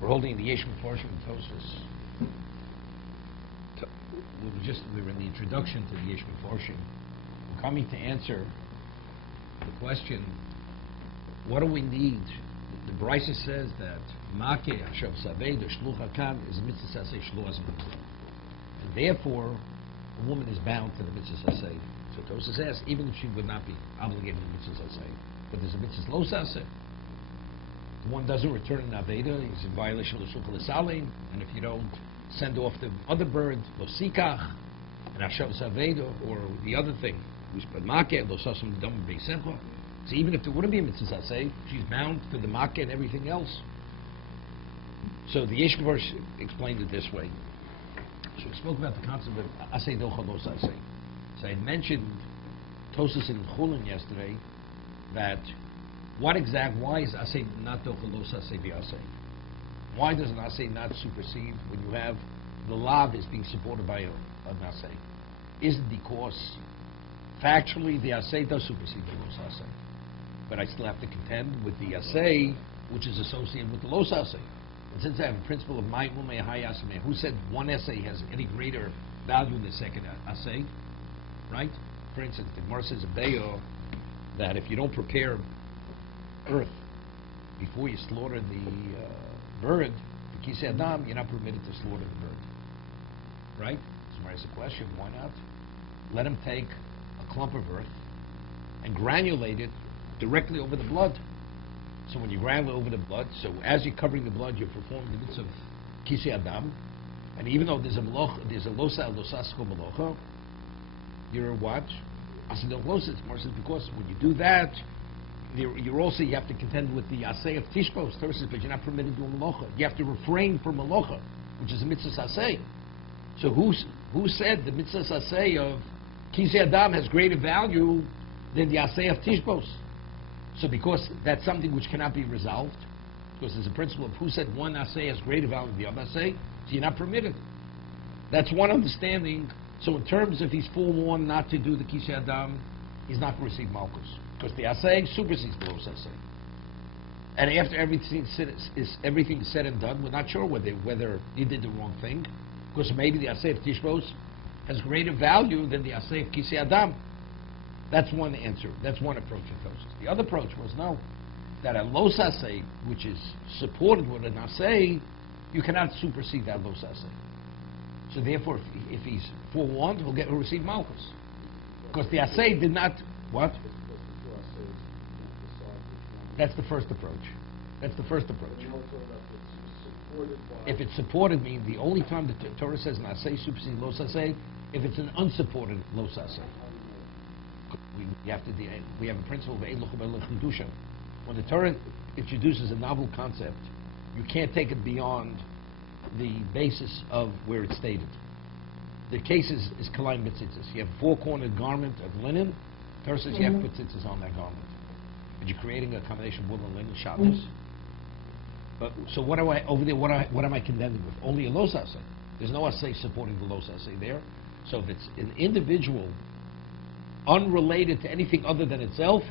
We're holding the Yesh Meforshim and Tosfos. We were in the introduction to the Yesh Meforshim. We're coming to answer the question, what do we need? The Brisa says that Make Hashav Saved or Shluch HaKam is a mitzvah saseh shluch as a mitzvah. And therefore, a woman is bound to the mitzvah saseh. So Tosfos asks, even if she would not be obligated to the mitzvah saseh, but there's a mitzvah lo saseh. One doesn't return an Aveda, he's in violation of the Shulchan Salim, and if you don't send off the other bird, lo sikach, and Hashav Saveda, or the other thing, so even if there wouldn't be a mitzvah saseh, she's bound to the makeh and everything else. So the Yesh Meforshim explained it this way. So we spoke about the concept of aseh docha lo saseh. So I had mentioned Tosfos in Chulin yesterday that why is aseh not docha lo saseh v'aseh? Why does an aseh not supersede when you have the lav is being supported by an aseh? Is it because factually the aseh does supersede the lo saseh? But I still have to contend with the aseh which is associated with the lo saseh. And since I have a principle of my umay hayasmeh, who said one aseh has any greater value than the second aseh? Right? For instance, the Gemara says a beyo that if you don't prepare earth before you slaughter the bird, the kisei adam, you're not permitted to slaughter the bird. Right? So there's a question, why not? Let him take a clump of earth and granulate it directly over the blood. So when you granulate over the blood, so as you're covering the blood, you're performing the mitzvah of kisei adam, and even though there's a losasko malocha, you're what? Asidolosas, because when you do that, you have to contend with the aseh of tishbos, but you're not permitted to do malocha. You have to refrain from malocha, which is a mitzvah aseh. So who said the mitzvah aseh of kisei adam has greater value than the aseh of tishbos? So because that's something which cannot be resolved, because there's a principle of who said one aseh has greater value than the other aseh, so you're not permitted. That's one understanding. So in terms of he's forewarned not to do the kisei adam, he's not going to receive malchus, because the aseh supersedes the lo aseh. And after everything is said and done, we're not sure whether he did the wrong thing, because maybe the aseh of tishbos has greater value than the aseh of kisei adam. That's one answer. That's one approach of Tosfos. The other approach was no, that a lo aseh, which is supported with an aseh, you cannot supersede that lo aseh. So therefore, if he's forewarned, he'll receive malchus, because the aseh did not what? That's the first approach. That's the first approach. If it's supported, means the only time the Torah says an aseh supersedes lo aseh, if it's an unsupported lo aseh. We have a principle of kiddushin. When the Torah introduces a novel concept, you can't take it beyond the basis of where it's stated. The case is kalayim b'tzitzis. You have a four-cornered garment of linen. Torah says you have to put tzitzis on that garment. But you're creating a combination of wool and linen, Shabbos. But so what do I over there? What am I contending with? Only a lo aseh. There's no aseh supporting the lo aseh there. So if it's an individual, unrelated to anything other than itself,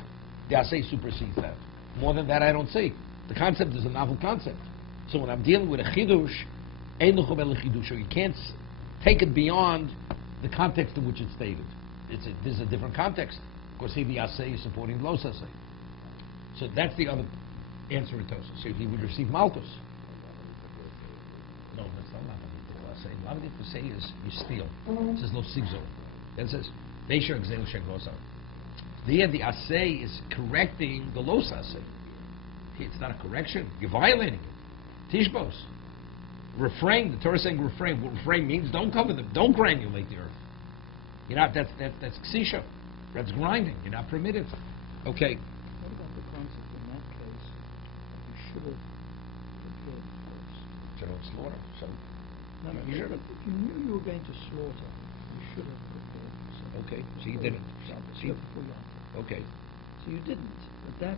the aseh supersedes that. More than that, I don't see. The concept is a novel concept. So when I'm dealing with a chidush, you can't take it beyond the context in which it's stated. There's a different context. Of course, here the aseh is supporting lo aseh. So that's the other answer in Tosfos. So he would receive malchus. No, that's not lavadit aseh. Lavadit aseh is you steal. It says lo sigzol. Then it says deisha gzelu sheglosa. There the aseh is correcting the lo aseh. It's not a correction. You're violating it. Tishbos. Refrain. The Torah is saying refrain. What refrain means don't cover them. Don't granulate the earth. You're not. That's ksisha. That's grinding. You're not permitted. Okay. What about the concept in that case that you should have prepared first? So don't slaughter. So No, you should have. if you knew you were going to slaughter, you should have prepared first. Okay. So you didn't. Okay. So you didn't. But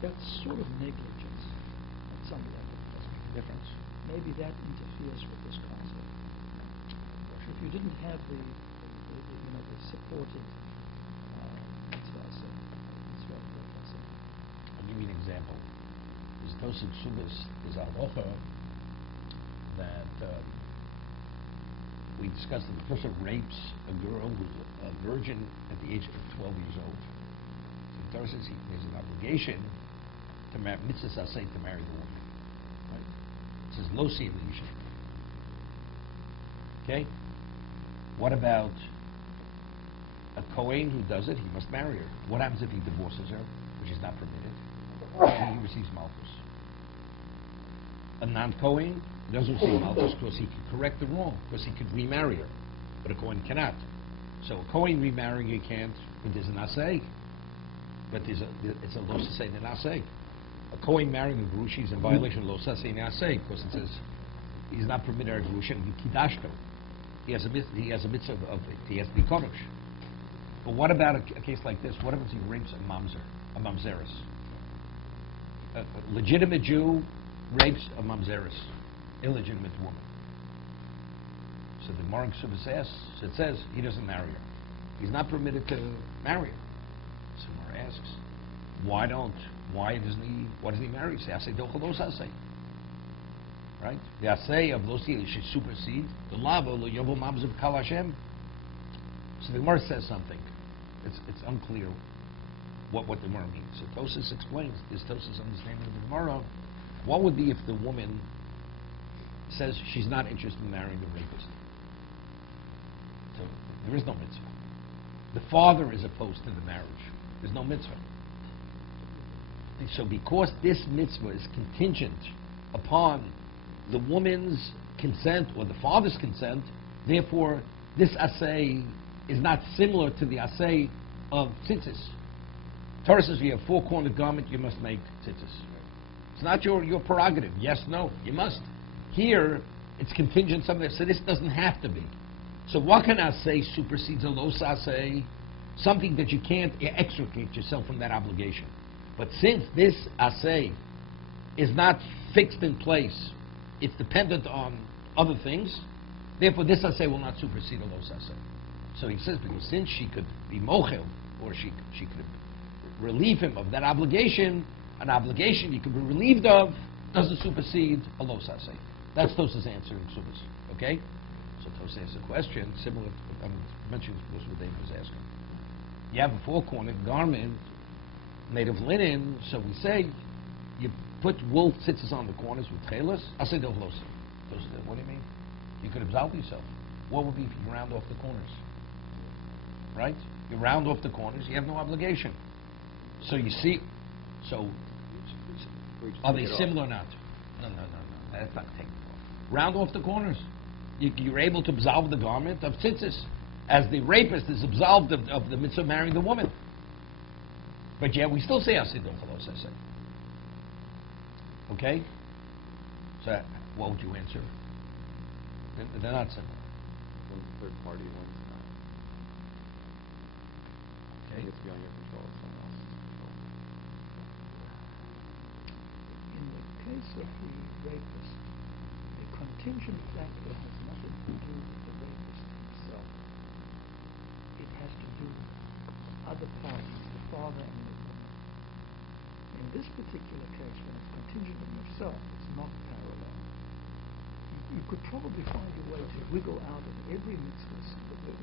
that's sort of negligence at some level. Doesn't make a difference. Maybe that interferes with this concept. If you didn't have the supported I'll give you an example. Tosef Subas is halacha that we discussed that the person rapes a girl who's a virgin at the age of 12 years old. So the Torah says there's an obligation to mitzvah saseh to marry the woman. Right? It says lo si l'isha. Okay? What about a Kohen who does it? He must marry her. What happens if he divorces her, which is not permitted? He receives malchus. A non-Kohen doesn't receive malchus because he could correct the wrong, because he could remarry her. But a Kohen cannot. So a Kohen remarrying he can't, but there's an asay. But it's a lo saseh and asay. A Kohen marrying a Grushi is in violation of lo saseh and asay, because it says he's not permitted a Grushi and he kidashto. He has a mitzvah of he has to be kodesh. But what about a case like this? What happens if he rapes a mamzeris? A legitimate Jew rapes a mamzeris, illegitimate woman. So the Gemara asks, it says he doesn't marry her. He's not permitted to marry her. So the Gemara asks, why doesn't he marry? Say, asay dochel lo asay. Right? The asay of lo si should supersede the lava lo yovel mamzer kal Hashem. So the Gemara says something. It's unclear what the Gemara means. So Tosas explains, is Tosas understanding of the Gemara, what would be if the woman says she's not interested in marrying the rapist? So there is no mitzvah. The father is opposed to the marriage. There's no mitzvah. And so because this mitzvah is contingent upon the woman's consent or the father's consent, therefore this asay is not similar to the asay of tzitzis. Torah says if you have four-cornered garment, you must make tzitzis. It's not your prerogative. Yes, no, you must. Here, it's contingent something, so this doesn't have to be. So what can asay supersedes a los asay? Something that you can't extricate yourself from that obligation. But since this asay is not fixed in place, it's dependent on other things, therefore this asay will not supersede a los asay. So he says, because since she could be mochel, or she could relieve him of that obligation, an obligation he could be relieved of doesn't supersede a los asay. That's Tosas' answer in Ksubas. Okay? So Tosas asks a question similar to, I'm mentioning this what David was asking. You have a four-cornered garment made of linen, so we say you put wool tzitzis on the corners with chelas. I say don't los. Tosas said, what do you mean? You could absolve yourself. What would be if you round off the corners? Right? You round off the corners, you have no obligation. So you see, so are they similar or not? No. That's not taken off. Round off the corners. You're able to absolve the garment of tzitzis, as the rapist is absolved of the mitzvah of marrying the woman. But yet we still say asidon chalos asay. Okay? So what would you answer? They're not similar. One's a third party, one's not. Okay. It's beyond your control, it's someone else's control. In the case of the rapist, the contingent factor has nothing to do with the rapist himself. It has to do with other parties, the father and the woman. In this particular case, when it's contingent on yourself, it's not parallel. You could probably find a way to wiggle out of every mitzvah,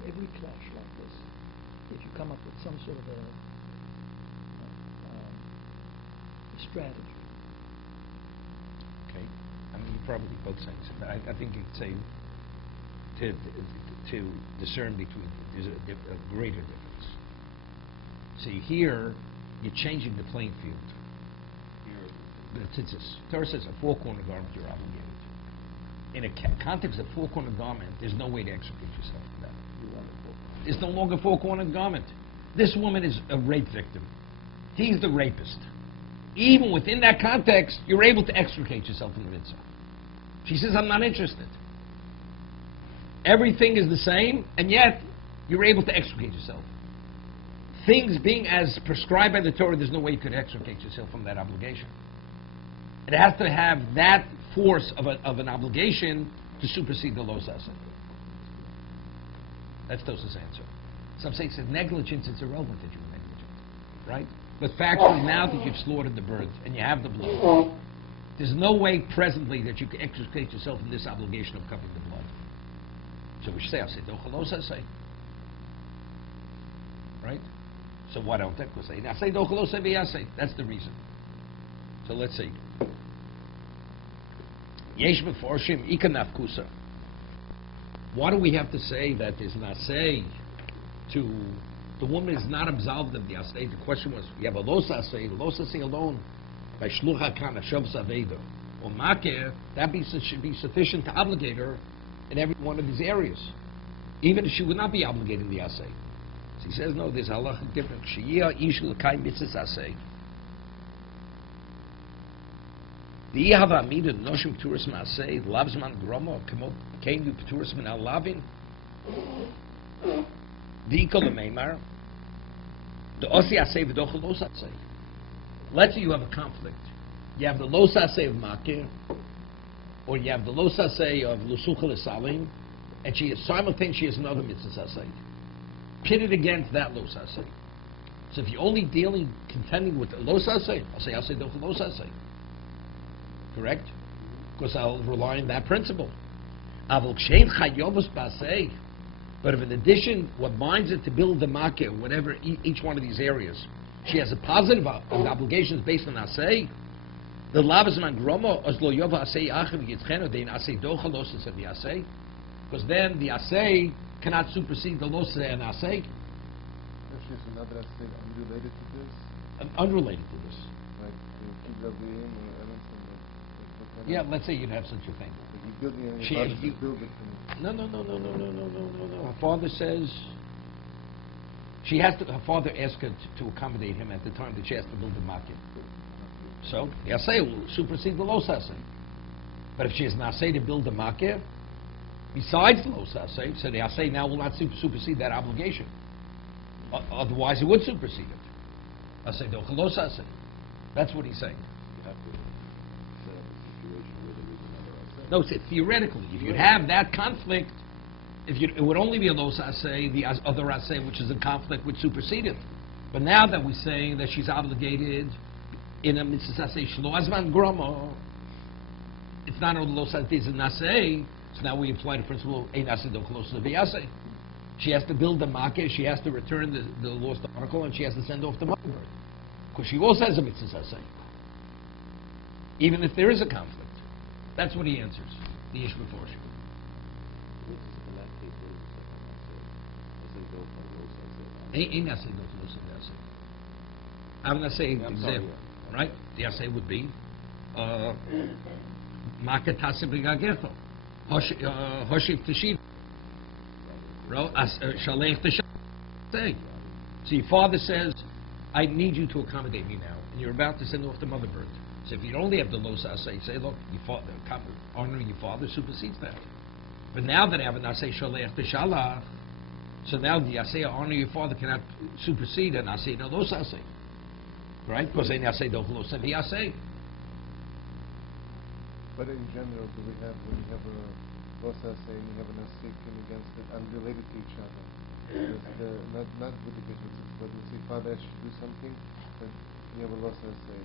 every clash like this, if you come up with some sort of a strategy. Okay. I mean, you probably both saying something. I think you'd say to discern between, there's a greater difference. See, here, you're changing the playing field. The tzitzis. Torah says a four-corner garment, you're obligated. In a context of four-corner garment, there's no way to extricate yourself from that. It's no longer four-cornered garment. This woman is a rape victim. He's the rapist. Even within that context, you're able to extricate yourself from the mitzvah. She says, I'm not interested. Everything is the same, and yet you're able to extricate yourself. Things being as prescribed by the Torah, there's no way you could extricate yourself from that obligation. It has to have that force of an obligation to supersede the los asay. That's Tosas' answer. Some say it's negligence, it's irrelevant that you're negligent, right? But factually, now that you've slaughtered the bird and you have the blood, There's no way presently that you can extricate yourself from this obligation of covering the blood. So we should say, Asay Dochalos Asay. Right? So why don't they? Because say, Asay Dochalos Asay. That's the reason. So let's see. Yesh Meforshim Ika Nafkusa. Why do we have to say that there's an Asay to... The woman is not absolved of the Asay. The question was, you have a Los Asay alone. By Shlucha Kana, Shav Saveda, or Makir, that should be sufficient to obligate her in every one of these areas, even if she would not be obligated in the Asay. So he says, no, there's halachic difference. Shiyah ish l'kai mitzvahs Asay. The Ihava Amida Noshim Pturis Ma'asay, Lavzman Gromo, came to Pturis Min Al Lavin. The Ikol Meimar, the Osi Asay V'dochel Los Asay. Let's say you have a conflict. You have the Los Asay of Makir, or you have the Los Asay of Lusuchel Salim, and she is simultaneously has another Mitzvah Asay. Pitted against that Los Asay. So if you're only contending with the Los Asay, I'll say Dochel Los Asay. Correct? Because I'll rely on that principle. Avol Kshein Chayovos Basay. But if in addition, what binds it to build the Makir, whatever each one of these areas, she has a positive obligations based on Asay. The Lavazman Gromo, Oslo Yova Asay Achiv Yitzcheno, Dein Asay Docha Losas of the Asay. Because then the Asay cannot supersede the Losas and Asay. If she's another Asay unrelated to this? Unrelated to this. Like the Kiddushin or anything? Yeah, let's say you'd have such a thing. Like you build it and She- you build it. No. Her father says she has to. Her father asked her to accommodate him at the time that she has to build the market. So the Asay will supersede the Los Asay. But if she has an Asay to build the market, besides the Los Asay, so the Asay now will not supersede that obligation. Otherwise, it would supersede it. Asay Dochel Los Asay. That's what he's saying. You have to set up a situation where there is another Asay. No, it's theoretically. If you have that conflict, it would only be a Los Asay, the other Asay, which is in conflict, would supersede it. But now that we're saying that she's obligated in a Mitzvah Asay Shlo Azman Gromo, it's not only Los Asay, it's an Asay, so now we apply the principle, Ein Asay Dochel Los Asay. She has to build the Makeh, she has to return the lost article, and she has to send off the mother. Because she also has a Mitzvah Asay. Even if there is a conflict. That's what he answers, the issue before you. Which is in that case, what is the second Asay? Asay Dochel Los Asay. Ein Asay Dochel Los Asay. I'm going to say an example, right? The Asay would be Makeh Taseh B'Gagecho, Hoshiv Teshiv, Shalech Teshav. So your father says, I need you to accommodate me now, and you're about to send off the mother bird. So if you only have the Los Asay, say, look, honoring your father supersedes that. But now that I have an Asay Shalech Teshalach, so now the Asay honoring your father cannot supersede an Asay no Los Asay. Right? Because Ein Asay Dochel Los Asay. But in general, do we have, when you have a Los Asay and you have an Asay against it, unrelated to each other? Not with the kiddushin, but if your father should do something, and you have a Los Asay.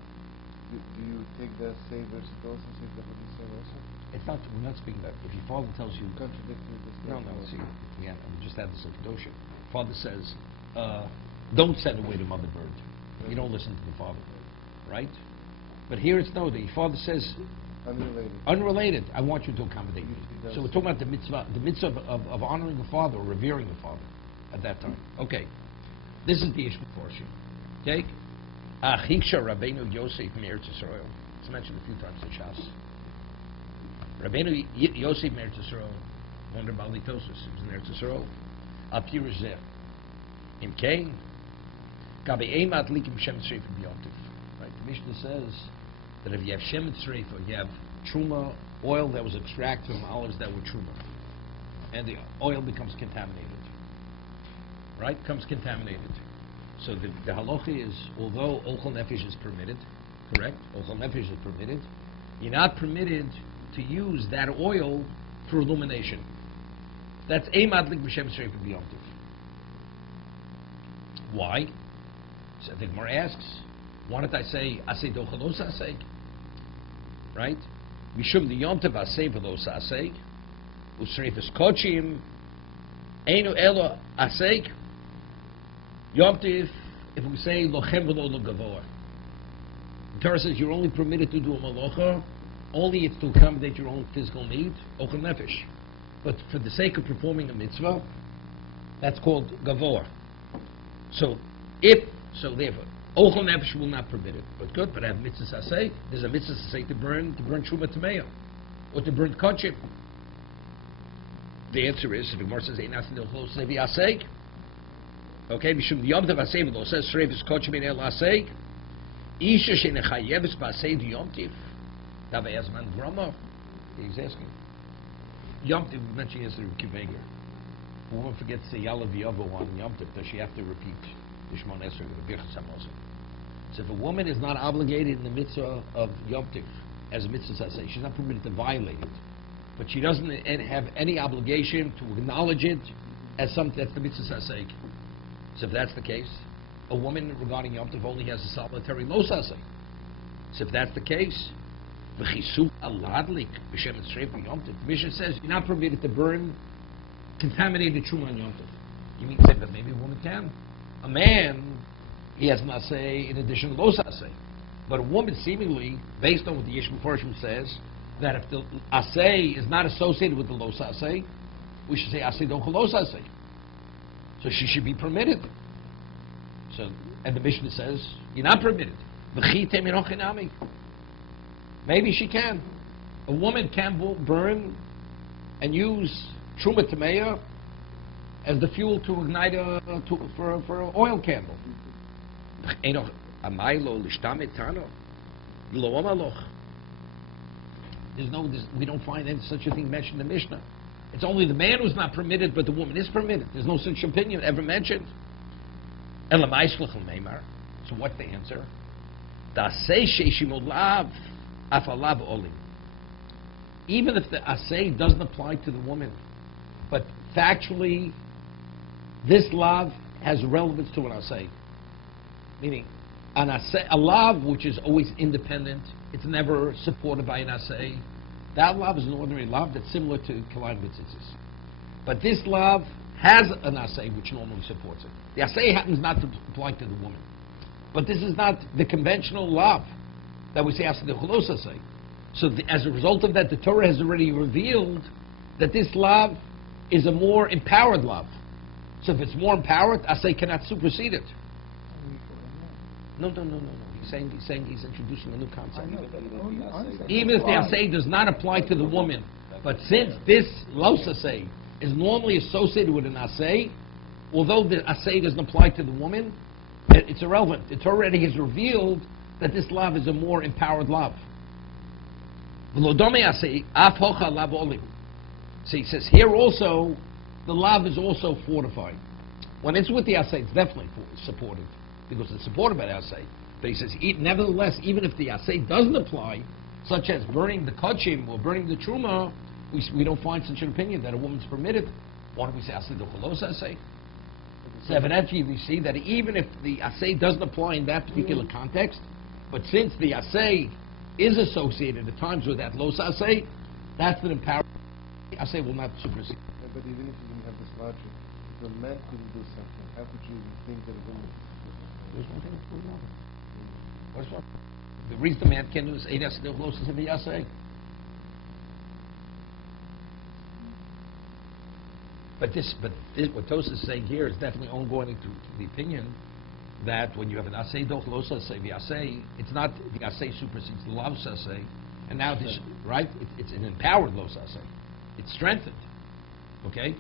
Do you take the Asay versus the Los Asay that what you say also? It's not, we're not speaking that. If your father tells you, Contradictory this no, statement. see, we just had this in Kedusha. Father says, don't send away the mother bird. You don't listen to the father, right? But here it's no. The father says, unrelated. I want you to accommodate me. So we're talking about the mitzvah of honoring the father or revering the father at that time. Okay, this is the issue for you. Okay, Achiksha Rabbeinu Yosef Meir Yisrael. It's mentioned a few times in Shas. Rabbeinu Yosef Meir Yisrael, wonder about Litosis. He was in Meir Yisrael. Al Pirizeh. In Cain. Gabi Eimat Likim Shem Tzreif B'Yontif. Right. The Mishnah says that if you have Shem Tzreif, or you have Truma, oil that was extracted from olives that were Truma, and the oil becomes contaminated. Right? Becomes contaminated. So the halacha is, although Ochel Nefesh is permitted, correct? Ochel Nefesh is permitted, you're not permitted to use that oil for illumination. That's Eimat Likim Shem Tzreif B'Yontif. Why? So the Gemara asks, why don't I say Asay Dochel Los Asay? right? Mishum the Yom Tov Asay v'lo Sasay, Usreifus Kochim, Einu Elo Asay, Yom Tov, if we say Lochem v'lo lo Gavoa. The Torah says you're only permitted to do a malacha, only it's to accommodate your own physical need, ochel nefesh. But for the sake of performing a mitzvah, that's called Gavoa. So therefore, ochel nefesh will not permit it. But good, but I have mitzvah saseh. There's a mitzvah saseh to burn truma tameya, or to burn kachim. The answer is, the Gemara says, "Einas nilchol sevi aseg." Okay, mishum yom tov aseg v'lo says shreivis kachim in el aseg. Isha shenechayeves b'aseg yom tiv. Davei azman grama. He's asking. Yom tiv, we mentioned yesterday with Kiveger. A woman forgets to say Yalav Yavo on Yom Tov, does she have to repeat the Shemon Esrei with the Birchas HaMoshe? So if a woman is not obligated in the mitzvah of Yom Tov, as a mitzvah saseh, she's not permitted to violate it. But she doesn't have any obligation to acknowledge it as something that's the mitzvah saseh. So if that's the case, a woman regarding Yom Tov only has a solitary lo saseh. So if that's the case, v'chisuk aladlik b'shem etzrei Yom Tov, the Mishnah says you're not permitted to burn contaminated truma on Yom Tov. You mean to say that maybe a woman can? A man, he has an asay in addition to lo asay. But a woman, seemingly, based on what the Yeshua Farshim says, that if the asay is not associated with the lo asay, we should say asay don't lo asay. So she should be permitted. So, and the Mishnah says you're not permitted. Maybe she can. A woman can burn and use truma tameya as the fuel to ignite for an oil candle. We don't find any such a thing mentioned in the Mishnah. It's only the man who's not permitted, but the woman is permitted. There's no such opinion ever mentioned. So what's the answer? Even if the asay doesn't apply to the woman, but factually, this lav has relevance to an asay. Meaning, an asay, a lav which is always independent, it's never supported by an asay. That lav is an ordinary lav that's similar to kalayim b'tzitzis. But this lav has an asay which normally supports it. The asay happens not to apply to the woman. But this is not the conventional lav that we say asay the cholos asay. So as a result of that, the Torah has already revealed that this lav is a more empowered lav. So if it's more empowered, asay cannot supersede it. No. He's saying he's introducing a new concept. Even if the asay does not apply to the woman, but since this los asay is normally associated with an asay, although the asay doesn't apply to the woman, it's irrelevant. It already has revealed that this lav is a more empowered lav. So he says here also, the lav is also fortified. When it's with the asay, it's definitely supported, because it's supported by the asay. But he says, nevertheless, even if the asay doesn't apply, such as burning the kachim or burning the truma, we don't find such an opinion that a woman's permitted. Why don't we say asay do cholos asay? So evidently we see that even if the asay doesn't apply in that particular context, but since the asay is associated at times with that los asay, that's an empowered asay will not supersede. Yeah, but even if you didn't have this logic, if a man couldn't do something, how could you even think that a woman There's one thing that's going on. What's wrong? The reason the man can do is eidas the los in the asay. But what Tosa is saying here is definitely ongoing to the opinion that when you have an asay doch los asay, the asay, it's not the asay supersedes the los asay, and now this right, it's an empowered los asay, it's strengthened, okay.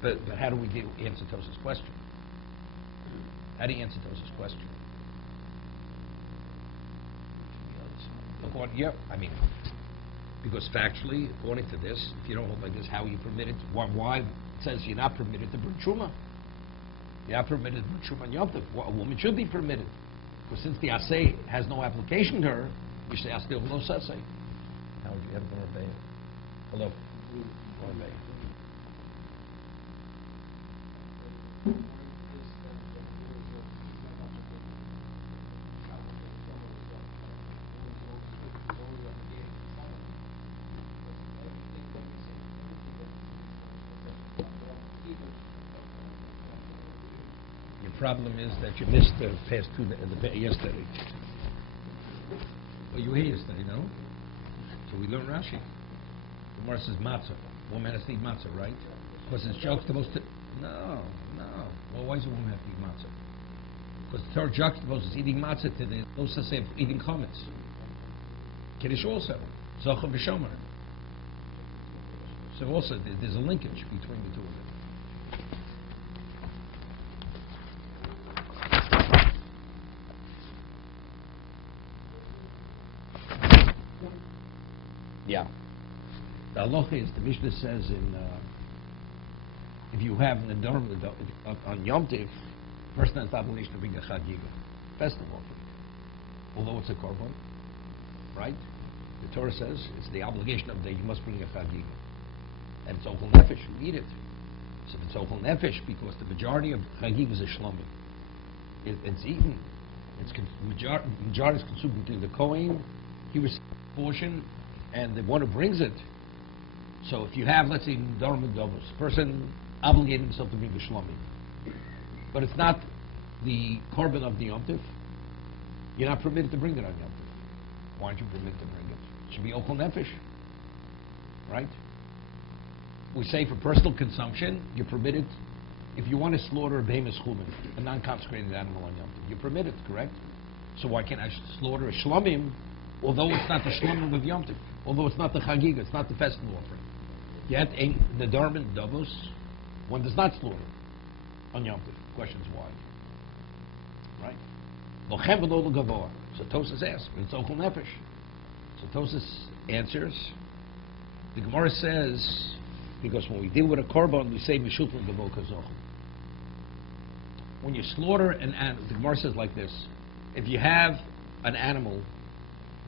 But how do we answer Tosa's question? How do you answer Tosa's question? Because factually, according to this, if you don't hold like this, how are you permitted? Why it says you're not permitted to burn truma? You're not permitted to burn truma on Yom Tov. A woman should be permitted, because since the asay has no application to her, we should ask the lo asay. How would you have been obeyed? Hello. Obey. problem is that you missed the past yesterday. Well, you were here yesterday, no? So we learned Rashi. The Gemara says matzah. One man has to eat matzah, right? Because it's juxtaposed to... No. Well, why does a woman have to eat matzah? Because the Torah juxtaposes eating matzah to the also say eating chametz. Kiddush also. Zochah v'shomer. So also there's a linkage between the two of them. Yeah. The halacha is, the Mishnah says if you have an on Yom Tiv, person has the obligation to bring a chagiga, festival offering. Although it's a korban, right? The Torah says it's the obligation of the day you must bring a chagiga. And it's ochel nefesh, you eat it. So if it's ochel nefesh, because the majority of chagiga is a shlomi. It's eaten. Majority is consumed between the kohen, he receives a portion, and the one who brings it. So if you have, let's say, Dorim and Dovos, person obligating himself to bring the shlomi, but it's not the korban of the Yom Tiv, you're not permitted to bring it on Yom Tiv. Why aren't you permitted to bring it? It should be ochel nefesh, right? We say for personal consumption, you're permitted, if you want to slaughter a behemoth chumen, a non-consecrated animal on Yom Tiv, you're permitted, correct? So why can't I slaughter a shlomim, although it's not the shlomim of Yom Tiv, although it's not the chagiga, it's not the festival offering? Yet, in the Darman Davos, one does not slaughter on Yom Tiv. Questions why? Right? Lochem v'lo l'gavoa. So Tosas asks, it's ochel nefesh. So Tosas answers, the Gemara says, because when we deal with a korban, we say mishut l'gavo kazoch. When you slaughter an animal, the Gemara says like this, if you have an animal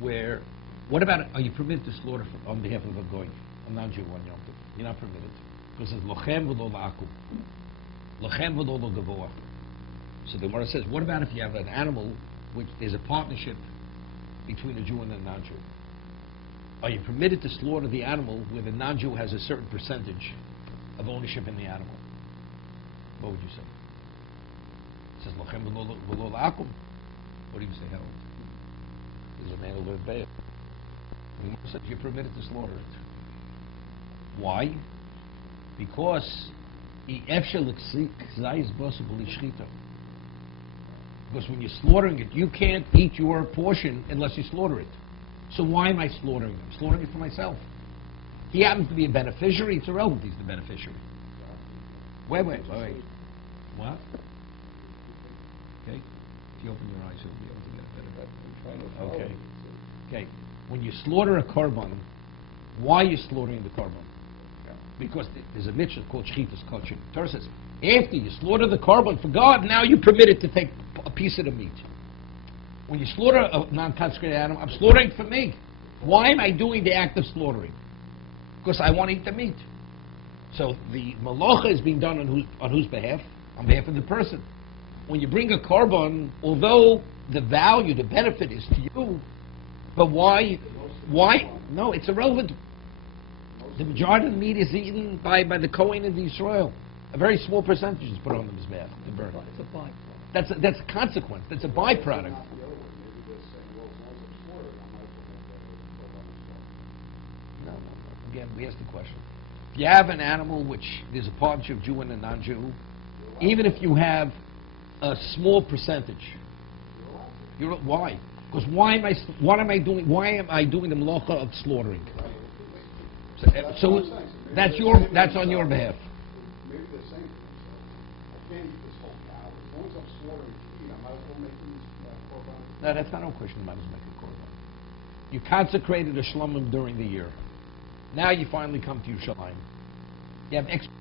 where, what about, are you permitted to slaughter on behalf of a goy, a non-Jew on Yom Tov? You're not permitted. Because it's lochem v'lo la'akum. Lochem v'lo l'gavoa. So the Gemara says, what about if you have an animal which there's a partnership between a Jew and a non-Jew? Are you permitted to slaughter the animal where the non-Jew has a certain percentage of ownership in the animal? What would you say? It says, lochem v'lo la'akum. What do you say, Harold? There's a man over at Bayer. The Gemara says you're permitted to slaughter it. Why? Because because when you're slaughtering it, you can't eat your portion unless you slaughter it. So why am I slaughtering it? I'm slaughtering it for myself. He happens to be a beneficiary. It's irrelevant he's the beneficiary. Wait. What? Okay. If you open your eyes, you'll be able to get a better. Okay. When you slaughter a korban, why are you slaughtering the korban? Because there's a mitzvah called shchitas kosher. Torah says, after you slaughter the korban for God, now you're permitted to take a piece of the meat. When you slaughter a non-consecrated animal, I'm slaughtering for me. Why am I doing the act of slaughtering? Because I want to eat the meat. So the malacha is being done on whose behalf? On behalf of the person. When you bring a korban, although the value, the benefit is to you, but why? No, it's irrelevant. The majority of the meat is eaten by the Kohen of the Israel. A very small percentage is put on the mizbeach to burn. It's a byproduct. That's a consequence. That's a byproduct. No. Again, we asked the question. If you have an animal which there's a partnership of Jew and a non-Jew, even if you have a small percentage, why? Because why am I doing the malacha of slaughtering? So that's on your behalf. Maybe they're saying to themselves, I can't eat this whole cow. As long as I'm slaughtering to eat, I might as well make these korban. No, that's not no question. Might as well make a korban. You consecrated a shlomim during the year. Now you finally come to Yerushalayim. You have extra.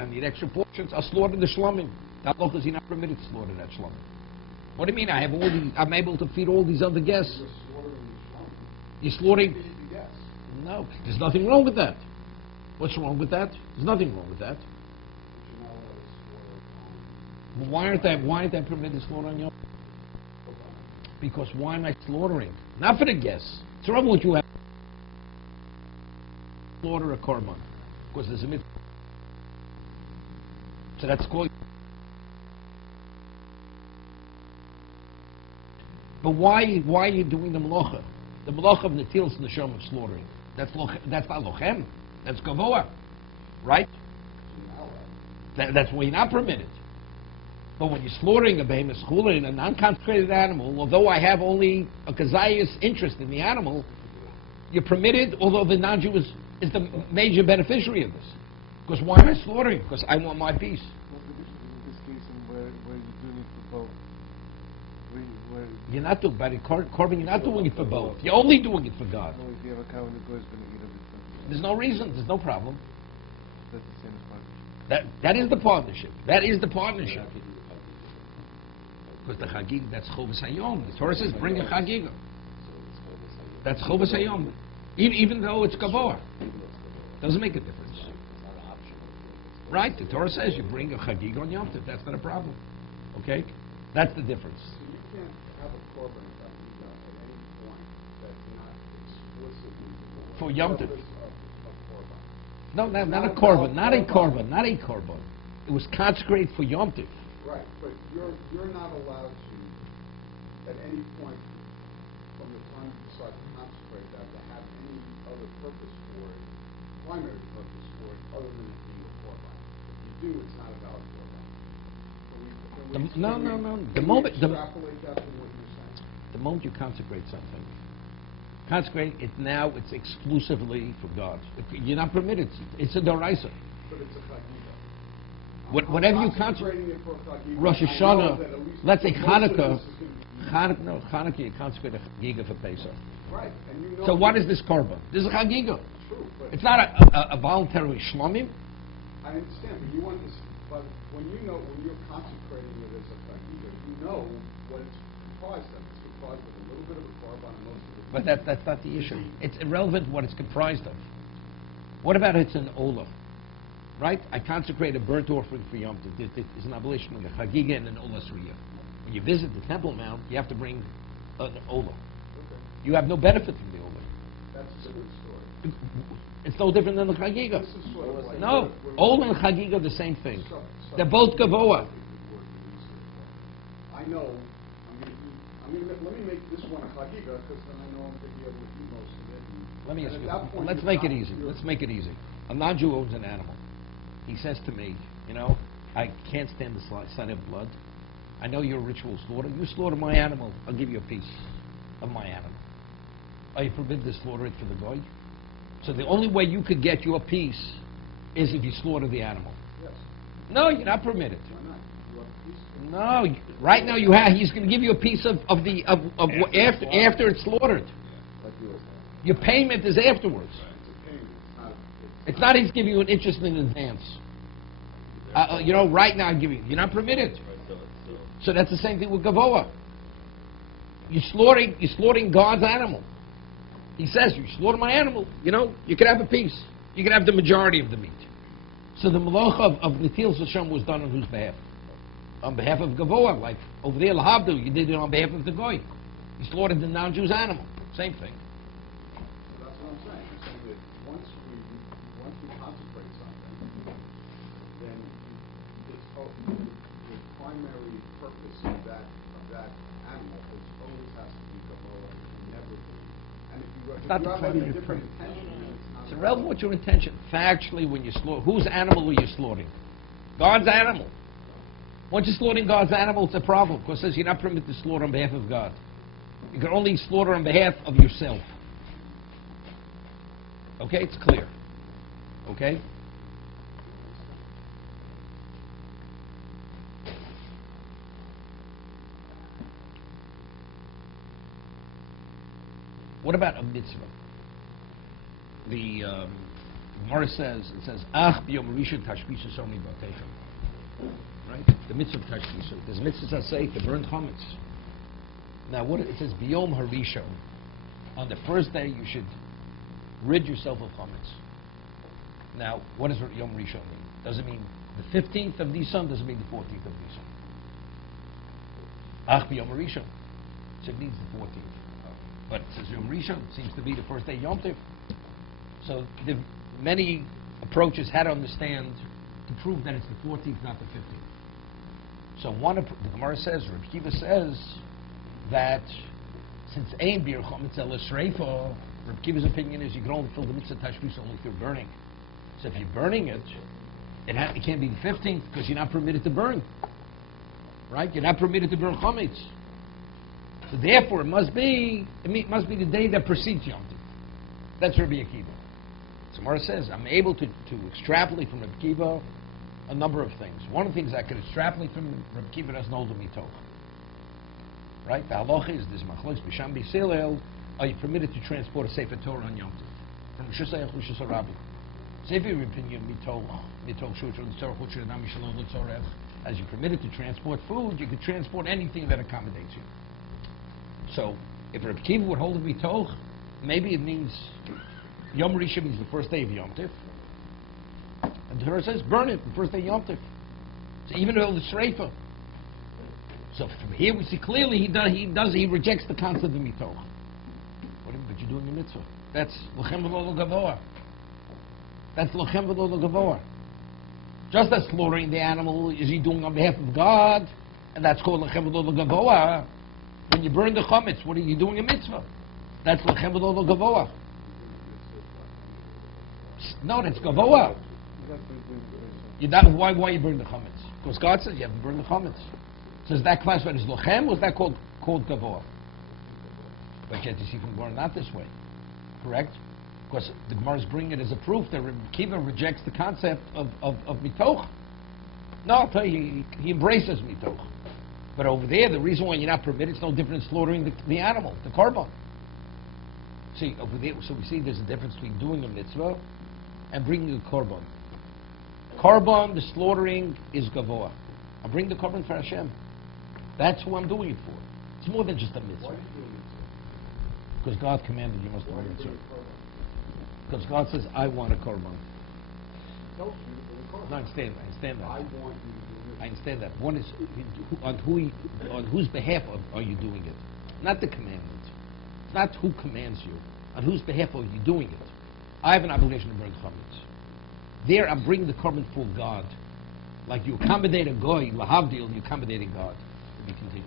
I need extra portions. I'll slaughter the shlomim. That law is you're not permitted to slaughter that shlomim. What do you mean? I'm able to feed all these other guests. You're slaughtering. No, there's nothing wrong with that. What's wrong with that? There's nothing wrong with that. Well, why aren't I permitted to slaughter on Yom? Because why am I slaughtering? Not for the guests. It's wrong with you have slaughter a korban because there's a mitzvah. So that's called But why are you doing the melacha? The melacha of Netilas Neshama of slaughtering. That's not lochem. That's gavoa, right? That's why you're not permitted. But when you're slaughtering a behemoth chulin, a non-consecrated animal, although I have only a kazayas interest in the animal, you're permitted, although the non-Jew is the major beneficiary of this. Because why am I slaughtering? Because I want my piece. What's the difference in this case and where you do it for both? Where You're not doing, by the korban, you're not doing it for both. You're only doing it for God. no, if you have a cow and the goy is going to eat everything. There's no reason, there's no problem. That's the same as partnership. That is the partnership. That is the partnership. Because the chagig, that's chovas hayom. The Torah says, bring a chagiga. That's chovas hayom. Even though it's gavoa. Doesn't make a difference. Right, the Torah says you bring a chagiga on Yom Tov. That's not a problem. Okay? That's the difference. So you can't have a korban at any point that's not explicitly For Yom Tov. purpose of korban. No, not a korban. Not a korban. Not a korban. It was consecrated for Yom Tov. Right, but you're not allowed to, at any point from the time you decide to consecrate that, to have any other purpose for it, primary purpose for it, other than it being a korban. If you do, it's not a valid korban. No. The Extrapolate that from what you're saying. The moment you consecrate something, it's exclusively for God. You're not permitted. It's a doraisa. But it's a chagiga. Whatever you consecrating it for a chagiga, Rosh I know Hashanah, that at least let's say most of Hanukkah, this is gonna be- Hanukkah you consecrate a chagiga for Pesach. Right, and you know. So what is this korban? This is a chagiga. True, but. It's not a voluntary shlomim. I understand, but you want this, but when you're consecrating it as a chagiga, you know what it's comprised of. It's comprised of a little bit of a korban and most of it. But that's not the issue. It's irrelevant what it's comprised of. What about it's an olah? Right? I consecrate a burnt offering for Yom Tov. It's an oblation of a chagiga and an olah sriya. When you visit the Temple Mount, you have to bring an olah. Okay, You have no benefit from the olah. that's a good story. It's no different than the chagiga. This is sort of like. No, we're- olah and chagiga are the same thing. sub- They're both gavoa. I know, let me make this one a chagiga, because then I know I'm going to be able to eat most of it. Let me and ask at you. that point, Let's you're make it not- easy. you're- Let's make it easy. A non-Jew owns an animal. He says to me, I can't stand the sight of blood. I know you're a ritual slaughter. You slaughter my animal, I'll give you a piece of my animal. Are you forbidden to slaughter it for the goy? So the only way you could get your piece is if you slaughter the animal. Yes, No, you're not permitted. why not? You want a piece? No, right now he's going to give you a piece of after it's slaughtered. Like yours. Your payment is afterwards. It's a payment, It's not he's giving you an interest in advance. Right now I'm giving you. You're not permitted. So that's the same thing with Gavoa. You're slaughtering God's animal. He says, you slaughter my animal, you can have a piece. You can have the majority of the meat. So the malacha of Netilas Hashem was done on whose behalf? On behalf of Gavoa, like over there, Lahabdu, you did it on behalf of the Goy. You slaughtered the non-Jew's animal. Same thing. So that's what I'm saying. I'm saying that once we consecrate something, then the primary purpose of that animal always has to be Gavoa, and never be. And if not you the have a primary different purpose. intention, then it's not. It's irrelevant what your intention. Factually, when you slaughter, whose animal are you slaughtering? God's animal. Once you're slaughtering God's animal, it's a problem, because it says you're not permitted to slaughter on behalf of God. You can only slaughter on behalf of yourself. Okay, it's clear. Okay? What about a mitzvah? The Gemara says, Ach b'yom rishon tashbisa somi b'atechem. Right? The mitzvah of tashbisa. There's mitzvahs that say to burn chametz. Now, it says b'yom harishon. On the first day, you should rid yourself of chametz. Now, what does Yom Rishon mean? Does it mean the 15th of Nisan? Does it mean the 14th of Nisan? Ach b'yom Rishon. So it means the 14th. But it says Yom Rishon. Seems to be the first day Yom Tov. So the many approaches how to understand to prove that it's the 14th, not the 15th. So the Gemara says, Rabbi Kiva says, that since Ein Bir Chometz Ela Shreifa, Reb Kiva's opinion is you can only fill the mitzvah tashbis only through burning. So if you're burning it, it can't be the 15th because you're not permitted to burn. Right? You're not permitted to burn Chometz. So therefore, it must be the day that precedes Yom Tov. That's Rabbi Akiva. So Gemara says, I'm able to extrapolate from Rabbi Akiva a number of things. One of the things I could extrapolate from Rabbi Akiva as Nolda Mitoch. Right? The halacha is this machlokes b'sham b'silel. Are you permitted to transport a Sefer Torah on Yom Tov from Shusayach Lushas Rabbi? Sefer opinion mitoch shutra l'tzorach shutra adam mishalom l'tzorach. As you're permitted to transport food, you can transport anything that accommodates you. So, if Rabbi Akiva would hold a mitoch, maybe it means Yom Rishon means the first day of Yom Tov. And the Torah says, burn it the first day of Yom Tov. So even though the shreifa. So from here we see clearly he rejects the concept of mitoch. But you're doing a mitzvah. That's lochem v'lo gavoa. That's lochem v'lo gavoa. Just as slaughtering the animal is he doing on behalf of God, and that's called lochem v'lo gavoa. When you burn the chametz, what are you doing a mitzvah? That's lochem v'lo gavoa. No, that's gavoa. Why you burn the chametz? Because God says you have to burn the chametz. So is that classified as lochem, or is that called gavoa? But yet you see from Gemara not this way. Correct? Because the Gemara is bringing it as a proof that Rabbi Akiva rejects the concept of mitoch. No, I'll tell you, he embraces mitoch. But over there, the reason why you're not permitted is no different in slaughtering the animal, the korban. See, over there, so we see there's a difference between doing a mitzvah and bringing a korban. Korban, the slaughtering, is gavoa. I bring the korban for Hashem. That's who I'm doing it for. It's more than just a mitzvah. Because God commanded you must do a mitzvah. Because God says, I want a korban. No, I understand that. I want you to do this. I understand that. One is on whose behalf are you doing it? Not the commandment. It's not who commands you. On whose behalf are you doing it? I have an obligation to burn chametz. There, I'm bringing the korban for God. Like you accommodate a goy, lahavdil, you accommodating God. To be continued.